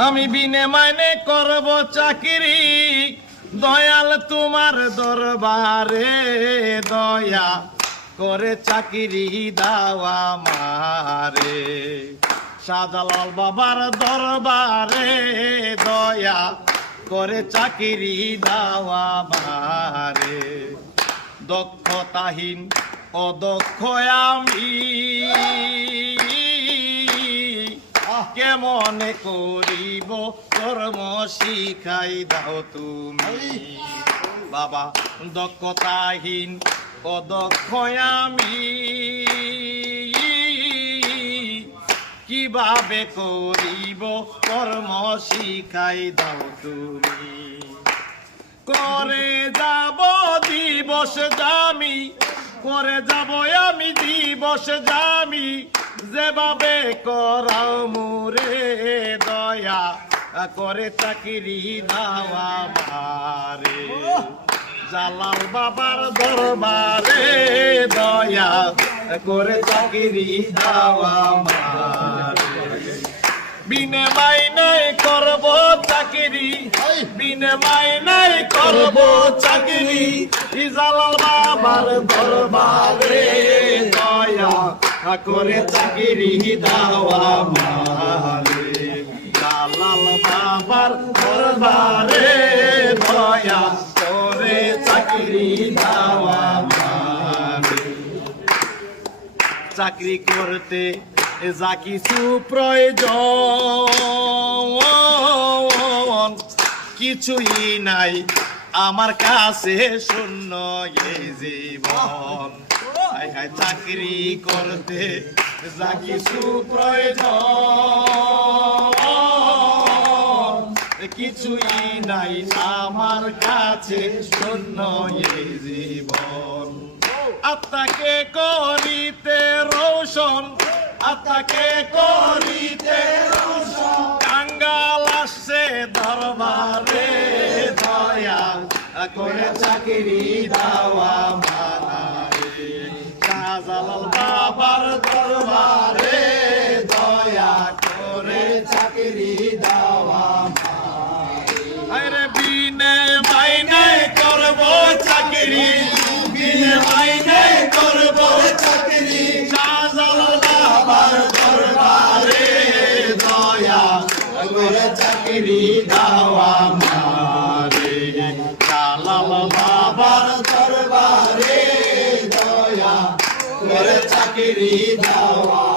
আমি বিনে মাইনে করব চাকরি দয়াল তোমার দরবারে দয়া করে চাকরি দাওয়া আমারে শাহজালাল বাবার দরবারে দয়া করে চাকরি দাওয়া আমারে দক্ষতাহীন অদক্ষ আমি কেমনে করিব কর্ম শিখাই দাও তুমি বাবা দক্ষতাহীন অদক্ষ আমি কিভাবে করিব কর্ম শিখাই দাও তুমি করে যাব দিবস জামি করে যাব আমি দিবস জামি যেভাবে করাও মুরে দয়া করে চাকরি দাওয়া আমারে জালাল বাবার দরবারে দয়া করে চাকরি দাওয়া আমারে বিনে মাইনে করব চাকরি বিনে মাইনে করব চাকরি জালাল বাবার দরবারে দয়া করে চাকরি দাওয়া আমারে জালাল বাবার দরবারে দয়া করে চাকরি দাওয়া আমারে চাকরি করতে যা কিছু প্রয়োজন কিছুই নাই আমার কাছে শূন্য এই জীবন চাকরি করতে যা কিছু প্রয়োজন কিছুই নাই আমার কাছে শূন্য এই জীবন আত্মাকে করিতে রোশন আত্মাকে করিতে রোশন কাঙ্গাল আসছে দরবারে দয়া করে চাকরি দাওয়া আমারে শাহজালাল বাবার দরবারে দয়া করে চাকরি দাওয়া আমারে বিনে মাইনে করব চাকরি বিনে মাইনে করব চাকরি শাহজালাল বাবার দরবারে দয়া করে চাকরি দাওয়া আমারে জালাল বাবার দরবারে দয়া করে চাকরি দাওয়া